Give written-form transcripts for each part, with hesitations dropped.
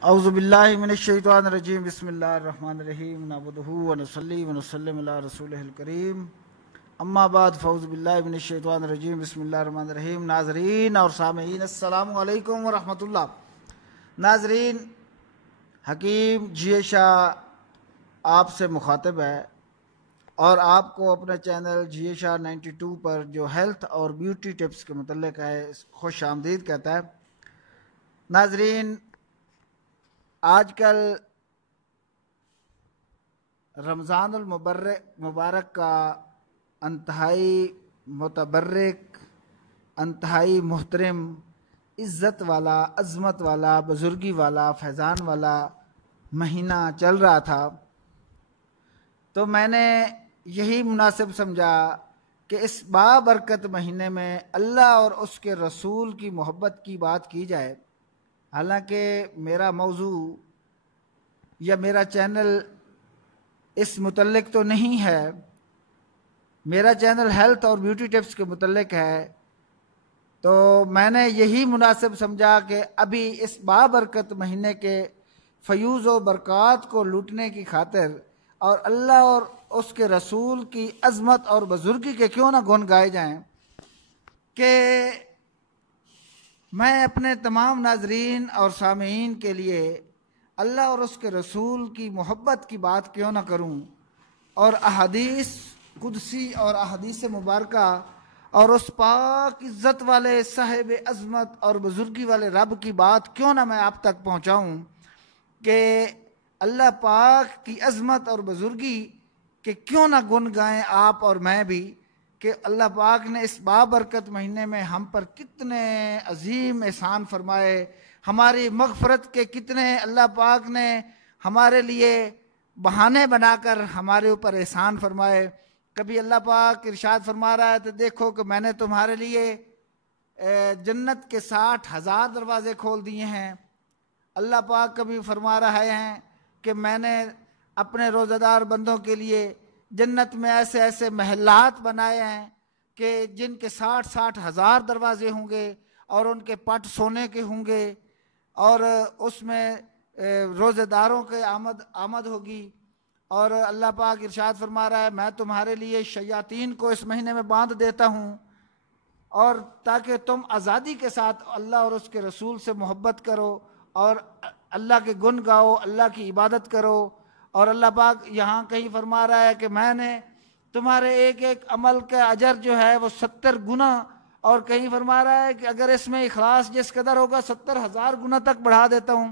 औज़ुबिल्लाहि मिनश्शैतानिर्रजीम बिस्मिल्लाहिर्रहमानिर्रहीम नअब्दुहु व नसल्ली व नुसल्लिमु अला रसूलिहिल करीम अम्मा बाद फ़औज़ुबिल्लाहि मिनश्शैतानिर्रजीम बिस्मिल्लाहिर्रहमानिर्रहीम। नाज़रीन और सामीईन अस्सलामु अलैकुम व रहमतुल्लाह। नाज़रीन, हकीम जिया शाह आपसे मुखातिब है और आपको अपने चैनल जिया शाह 92 पर जो हेल्थ और ब्यूटी टिप्स के मुतल्लिक़ है खुश आमदीद कहता है। नाज़रीन, आजकल रमज़ानुल मुबारक का अंतहाई मुतबर्रिक, अंतहाई मुहतरम, इज़्ज़त वाला, अज़मत वाला, बुज़ुर्गी वाला, फैज़ान वाला महीना चल रहा था, तो मैंने यही मुनासिब समझा कि इस बाबरकत महीने में अल्लाह और उसके रसूल की मोहब्बत की बात की जाए। हालांकि मेरा मौजू या मेरा चैनल इस मुतल्लिक तो नहीं है, मेरा चैनल हेल्थ और ब्यूटी टिप्स के मुतल्लिक है, तो मैंने यही मुनासिब समझा कि अभी इस बाबरकत महीने के फ़यूज़ व बरक़ात को लूटने की खातिर और अल्लाह और उसके रसूल की अज़मत और बुज़ुर्गी के क्यों ना गुन गाए जाएं, कि मैं अपने तमाम नाज़रीन और सामीईन के लिए अल्लाह और उसके रसूल की मोहब्बत की बात क्यों ना करूं और अहादीस कुदसी और अहादीस मुबारका और उस पाक इज़्ज़त वाले साहिब अज़मत और बुज़ुर्गी वाले रब की बात क्यों ना मैं आप तक पहुँचाऊँ कि अल्लाह पाक की अज़मत और बुज़ुर्गी के क्यों ना गुन गाएँ आप और मैं भी, कि अल्लाह पाक ने इस बाबरकत महीने में हम पर कितने अजीम एहसान फरमाए, हमारी मग़फ़रत के कितने अल्लाह पाक ने हमारे लिए बहाने बनाकर हमारे ऊपर एहसान फरमाए। कभी अल्लाह पाक इरशाद फरमा रहा है तो देखो कि मैंने तुम्हारे लिए जन्नत के 60,000 दरवाज़े खोल दिए हैं। अल्लाह पाक कभी फरमा रहे हैं कि मैंने अपने रोज़ादार बंदों के लिए जन्नत में ऐसे ऐसे महलात बनाए हैं कि जिनके 60-60 हज़ार दरवाजे होंगे और उनके पट सोने के होंगे और उसमें रोज़ेदारों के आमद होगी। और अल्लाह पाक इरशाद फरमा रहा है मैं तुम्हारे लिए शयातीन को इस महीने में बांध देता हूँ और ताकि तुम आज़ादी के साथ अल्लाह और उसके रसूल से मोहब्बत करो और अल्लाह के गुन गाओ, अल्लाह की इबादत करो। और अल्लाह पाक यहाँ कहीं फरमा रहा है कि मैंने तुम्हारे एक एक अमल का अजर जो है वो 70 गुना, और कहीं फरमा रहा है कि अगर इसमें इखलास जिस कदर होगा 70,000 गुना तक बढ़ा देता हूँ।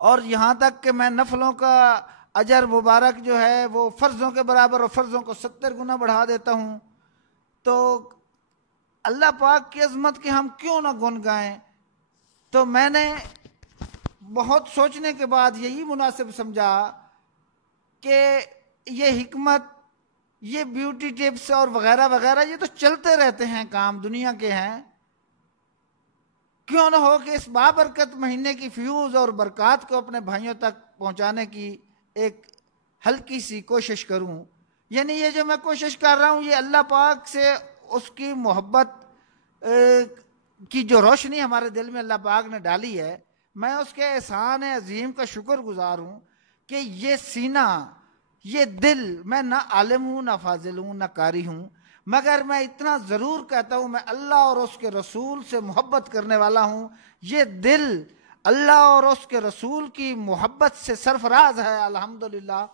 और यहाँ तक कि मैं नफलों का अजर मुबारक जो है वो फ़र्ज़ों के बराबर और फ़र्ज़ों को 70 गुना बढ़ा देता हूँ। तो अल्लाह पाक की अज़मत के हम क्यों ना गुन गाएं। तो मैंने बहुत सोचने के बाद यही मुनासिब समझा कि ये हिकमत, ये ब्यूटी टिप्स और वगैरह वगैरह ये तो चलते रहते हैं, काम दुनिया के हैं, क्यों ना हो कि इस बाबरकत महीने की फ्यूज़ और बरक़ात को अपने भाइयों तक पहुंचाने की एक हल्की सी कोशिश करूं। यानी ये जो मैं कोशिश कर रहा हूं ये अल्लाह पाक से उसकी मोहब्बत की जो रोशनी हमारे दिल में अल्लाह पाक ने डाली है, मैं उसके एहसान अजीम का शुक्रगुजार हूँ कि ये सीना, ये दिल, मैं ना आलिम हूँ, ना फाजिल हूँ, ना कारी हूँ, मगर मैं इतना ज़रूर कहता हूँ मैं अल्लाह और उसके रसूल से मोहब्बत करने वाला हूँ। ये दिल अल्लाह और उसके रसूल की मोहब्बत से सरफराज है अल्हम्दुलिल्लाह।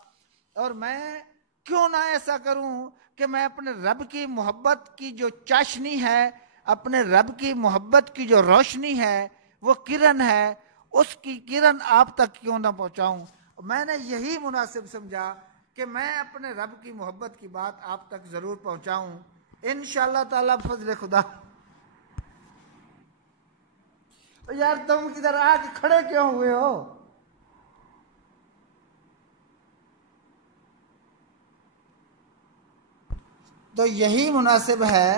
और मैं क्यों ना ऐसा करूँ कि मैं अपने रब की मोहब्बत की जो चाशनी है, अपने रब की मोहब्बत की जो रोशनी है, वो किरण है, उसकी किरण आप तक क्यों ना पहुँचाऊँ। मैंने यही मुनासिब समझा कि मैं अपने रब की मोहब्बत की बात आप तक ज़रूर पहुँचाऊँ इंशाअल्लाह ताला फज़ल खुदा। यार तुम किधर आके खड़े क्यों हुए हो? तो यही मुनासिब है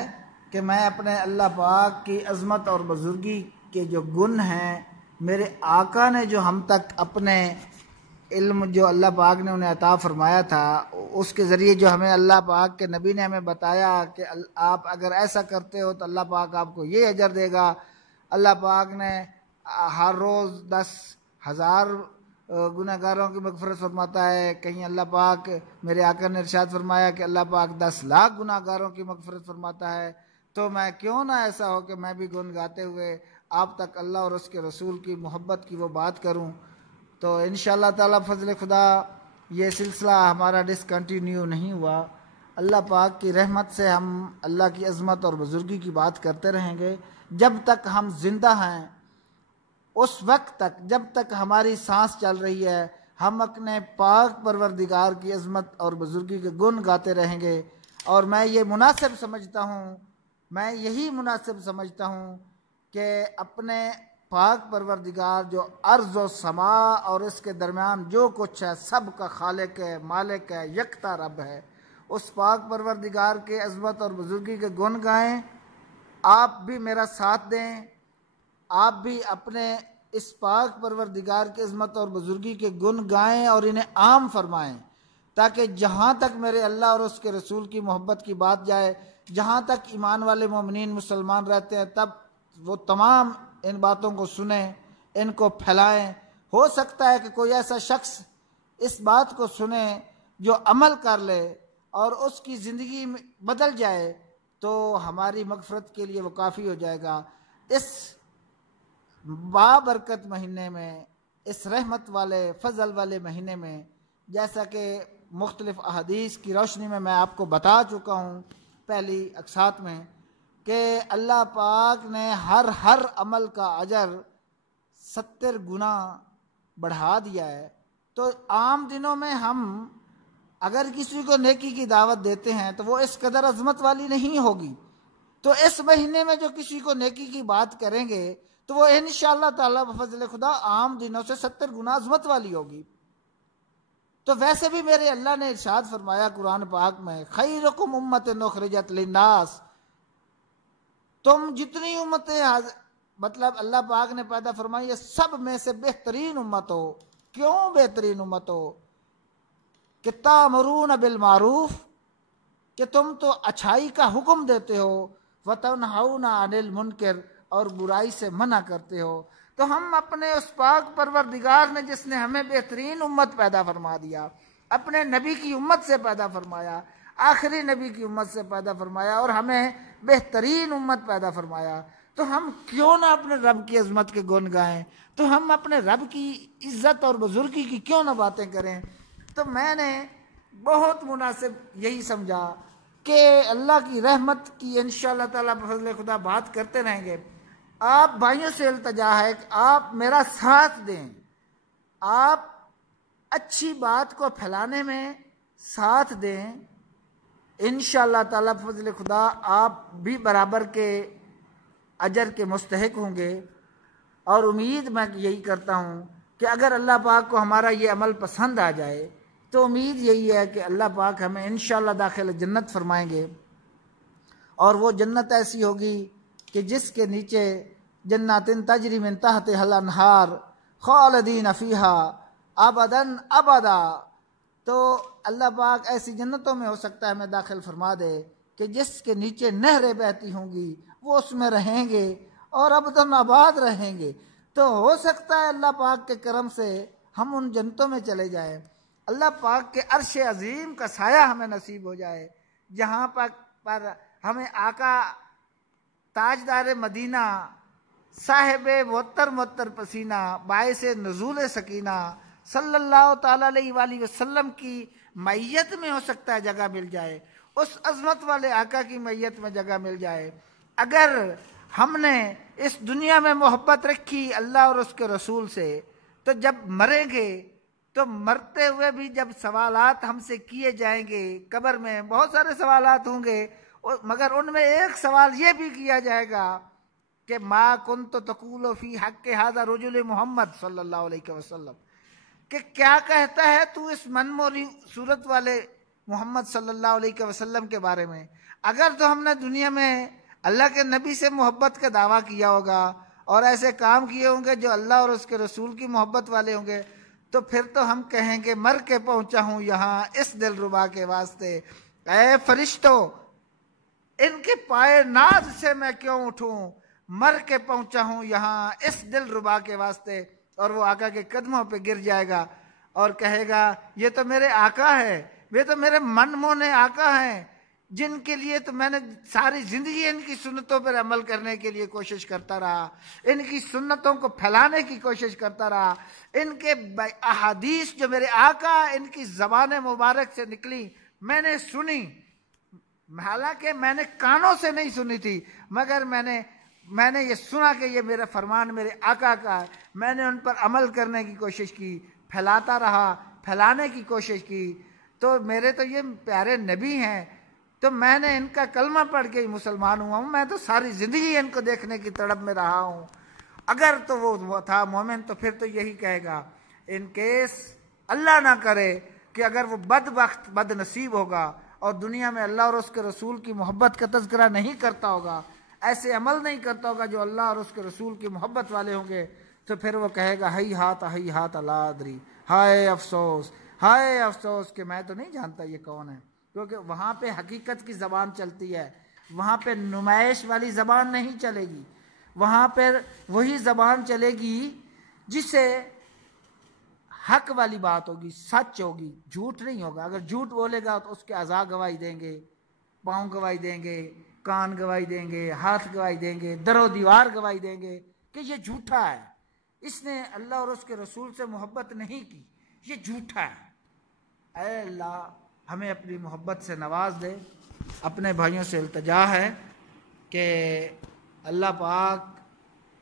कि मैं अपने अल्लाह पाक की अज़मत और बुज़ुर्गी के जो गुण हैं, मेरे आका ने जो हम तक अपने इल्म जो अल्लाह पाक ने उन्हें अता फरमाया था, उसके ज़रिए जो हमें अल्लाह पाक के नबी ने हमें बताया कि आप अगर ऐसा करते हो तो अल्लाह पाक आपको ये अजर देगा। अल्लाह पाक ने हर रोज़ 10 1000 गुनाहगारों की मगफरत फरमाता है, कहीं अल्लाह पाक, मेरे आका ने इरशाद फरमाया कि अल्लाह पाक 10 लाख गुनाहगारों की मगफरत फरमाता है। तो मैं क्यों ना ऐसा हो कि मैं भी गुन गाते हुए आप तक अल्लाह और उसके रसूल की मोहब्बत की वो बात करूं। तो इंशाअल्लाह ताला फजल खुदा ये सिलसिला हमारा डिसकंटिन्यू नहीं हुआ। अल्लाह पाक की रहमत से हम अल्लाह की अज़मत और बुजुर्गी की बात करते रहेंगे जब तक हम जिंदा हैं। उस वक्त तक जब तक हमारी सांस चल रही है हम अपने पाक परवरदिगार की अज़मत और बुजुर्गी के गुण गाते रहेंगे। और मैं ये मुनासिब समझता हूँ, मैं यही मुनासिब समझता हूँ कि अपने पाक परवरदिगार जो अर्ज़ व समा और इसके दरमियान जो कुछ है सब का खालिक है, मालिक है, यकता रब है, उस पाक परवरदिगार के अज़मत और बुजुर्गी के गुण गाएं। आप भी मेरा साथ दें, आप भी अपने इस पाक परवरदिगार की इज़्ज़त और बुजुर्गी के गुण गाएं और इन्हें आम फरमाएं, ताकि जहाँ तक मेरे अल्लाह और उसके रसूल की मोहब्बत की बात जाए, जहाँ तक ईमान वाले मोमिनीन मुसलमान रहते हैं, तब वो तमाम इन बातों को सुने, इनको फैलाएं। हो सकता है कि कोई ऐसा शख्स इस बात को सुने जो अमल कर ले और उसकी ज़िंदगी में बदल जाए, तो हमारी मग़फ़िरत के लिए वो काफ़ी हो जाएगा। इस बाबरकत महीने में, इस रहमत वाले फजल वाले महीने में, जैसा कि मुख्तलिफ अहदीस की रोशनी में मैं आपको बता चुका हूँ पहली अक्सात में कि अल्लाह पाक ने हर अमल का अजर 70 गुना बढ़ा दिया है। तो आम दिनों में हम अगर किसी को नेकी की दावत देते हैं तो वो इस कदर अजमत वाली नहीं होगी। तो इस महीने में जो किसी को नेकी की बात करेंगे तो वो इंशाअल्लाह ताला बफज़ल खुदा आम दिनों से 70 गुना अज़मत वाली होगी। तो वैसे भी मेरे अल्लाह ने इरशाद फरमाया कुरान पाक में, खैरुकुम उम्मतुन उखरिजत लिन्नास, तुम जितनी उम्मतें मतलब अल्लाह पाक ने पैदा फरमाई है सब में से बेहतरीन उम्मत हो। क्यों बेहतरीन उम्मत हो? कि तामरून बिल मारूफ, कि तुम तो अच्छाई का हुक्म देते हो, व तनहाउना अनिल मुनकर, और बुराई से मना करते हो। तो हम अपने उस पाक परवरदिगार ने जिसने हमें बेहतरीन उम्मत पैदा फरमा दिया, अपने नबी की उम्मत से पैदा फरमाया, आखिरी नबी की उम्मत से पैदा फरमाया और हमें बेहतरीन उम्मत पैदा फरमाया, तो हम क्यों ना अपने रब की अज़मत के गुण गाएं? तो हम अपने रब की इज़्ज़त और बुजुर्गी की क्यों ना बातें करें? तो मैंने बहुत मुनासिब यही समझा कि अल्लाह की रहमत की इंशाअल्लाह ताला बफज़ल खुदा बात करते रहेंगे। आप भाइयों से इल्तजा है कि आप मेरा साथ दें, आप अच्छी बात को फैलाने में साथ दें। इंशाअल्लाह ताला बफज़ल खुदा आप भी बराबर के अजर के मुस्तहिक होंगे। और उम्मीद मैं यही करता हूँ कि अगर अल्लाह पाक को हमारा ये अमल पसंद आ जाए तो उम्मीद यही है कि अल्लाह पाक हमें इंशाअल्लाह दाखिल जन्नत फरमाएंगे। और वो जन्नत ऐसी होगी कि जिसके नीचे जन्नतिन तजरी मिन तहतिहल अनहार खालिदीन फीहा अबदन अबदा। तो अल्लाह पाक ऐसी जन्नतों में हो सकता है हमें दाखिल फरमा दे कि जिसके नीचे नहरें बहती होंगी, वो उसमें रहेंगे और अबदन आबाद रहेंगे। तो हो सकता है अल्लाह पाक के करम से हम उन जन्नतों में चले जाएं, अल्लाह पाक के अर्श अजीम का साया हमें नसीब हो जाए, जहाँ पर हमें आका ताजदार मदीना साहिब मुअत्तर पसीना बाइस नुज़ूल सकीना सल्लल्लाहु ताला अलैहि वसल्लम की मैयत में हो सकता है जगह मिल जाए, उस अज़मत वाले आका की मैयत में जगह मिल जाए। अगर हमने इस दुनिया में मोहब्बत रखी अल्लाह और उसके रसूल से, तो जब मरेंगे तो मरते हुए भी जब सवालात हमसे किए जाएंगे, कब्र में बहुत सारे सवालात होंगे, मगर उनमें एक सवाल ये भी किया जाएगा कि मा कुन्त तक़ूलु फ़ी हक़्क़ि हाज़ा रजुल मोहम्मद सल्लल्लाहु अलैहि वसल्लम, कि क्या कहता है तू इस मनमोहनी सूरत वाले मोहम्मद सल्लल्लाहु अलैहि वसल्लम के बारे में। अगर तो हमने दुनिया में अल्लाह के नबी से मोहब्बत का दावा किया होगा और ऐसे काम किए होंगे जो अल्लाह और उसके रसूल की मोहब्बत वाले होंगे, तो फिर तो हम कहेंगे मर के पहुंचा हूं यहाँ इस दिलरुबा के वास्ते। ऐ फरिश्तों, इनके पाए नाज से मैं क्यों उठूं, मर के पहुंचा हूं यहाँ इस दिलरुबा के वास्ते। और वो आका के कदमों पे गिर जाएगा और कहेगा ये तो मेरे आका है, वे तो मेरे मन मोहने आका हैं, जिनके लिए तो मैंने सारी जिंदगी इनकी सुन्नतों पर अमल करने के लिए कोशिश करता रहा, इनकी सुन्नतों को फैलाने की कोशिश करता रहा, इनके अहादीस जो मेरे आका इनकी ज़बान मुबारक से निकली मैंने सुनी, हालांकि मैंने कानों से नहीं सुनी थी, मगर मैंने ये सुना कि ये मेरा फरमान मेरे आका का है, मैंने उन पर अमल करने की कोशिश की, फैलाता रहा, फैलाने की कोशिश की, तो मेरे तो ये प्यारे नबी हैं, तो मैंने इनका कलमा पढ़ के ही मुसलमान हुआ हूँ, मैं तो सारी ज़िंदगी इनको देखने की तड़प में रहा हूँ। अगर तो वो था मोमिन तो फिर तो यही कहेगा, इन केस अल्लाह ना करे कि अगर वो बदबख्त बदनसीब होगा और दुनिया में अल्लाह और उसके रसूल की मोहब्बत का तज़किरा नहीं करता होगा, ऐसे अमल नहीं करता होगा जो अल्लाह और उसके रसूल की मोहब्बत वाले होंगे, तो फिर वो कहेगा हई हाथ अलादरी, हाय अफसोस कि मैं तो नहीं जानता ये कौन है। क्योंकि वहाँ पे हकीकत की ज़बान चलती है, वहाँ पे नुमाइश वाली ज़बान नहीं चलेगी, वहाँ पर वही ज़बान चलेगी जिससे हक वाली बात होगी, सच होगी, झूठ नहीं होगा। अगर झूठ बोलेगा तो उसके अज़ा गवाही देंगे, पाँव गवाही देंगे, कान गवाही देंगे, हाथ गवाही देंगे, दरो दीवार गवाही देंगे कि ये झूठा है, इसने अल्लाह और उसके रसूल से मोहब्बत नहीं की, ये झूठा है। ऐ अल्लाह हमें अपनी मोहब्बत से नवाज दे। अपने भाइयों से इल्तिजा है कि अल्लाह पाक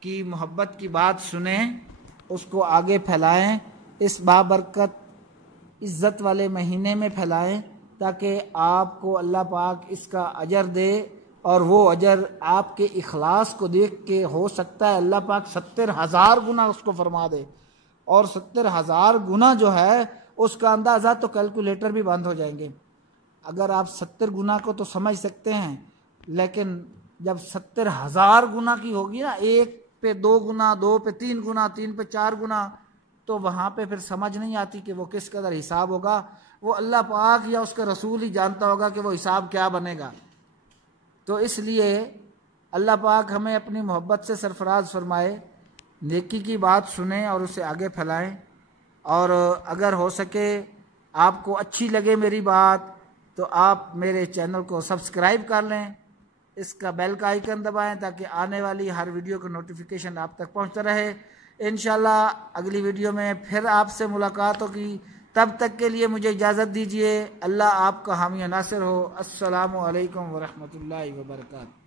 की मोहब्बत की बात सुने, उसको आगे फैलाएं, इस बाबरकत इज़्ज़त वाले महीने में फैलाएं, ताकि आपको अल्लाह पाक इसका अजर दे, और वो अजर आपके इखलास को देख के हो सकता है अल्लाह पाक 70,000 गुना उसको फरमा दे, और 70,000 गुना जो है उसका अंदाज़ा तो कैलकुलेटर भी बंद हो जाएंगे। अगर आप 70 गुना को तो समझ सकते हैं, लेकिन जब 70,000 गुना की होगी ना, 1 पे 2 गुना, 2 पे 3 गुना, 3 पे 4 गुना, तो वहाँ पे फिर समझ नहीं आती कि वो किस कदर हिसाब होगा। वो अल्लाह पाक या उसका रसूल ही जानता होगा कि वो हिसाब क्या बनेगा। तो इसलिए अल्लाह पाक हमें अपनी मोहब्बत से सरफराज फरमाए, नेकी की बात सुने और उसे आगे फैलाएं, और अगर हो सके आपको अच्छी लगे मेरी बात तो आप मेरे चैनल को सब्सक्राइब कर लें, इसका बेल का आइकन दबाएं ताकि आने वाली हर वीडियो का नोटिफिकेशन आप तक पहुंचता रहे। इंशाल्लाह अगली वीडियो में फिर आपसे मुलाकात होगी, तब तक के लिए मुझे इजाज़त दीजिए। अल्लाह आपका हामी नासिर हो। अस्सलामु अलैकुम व रहमतुल्लाहि व बरकातहू।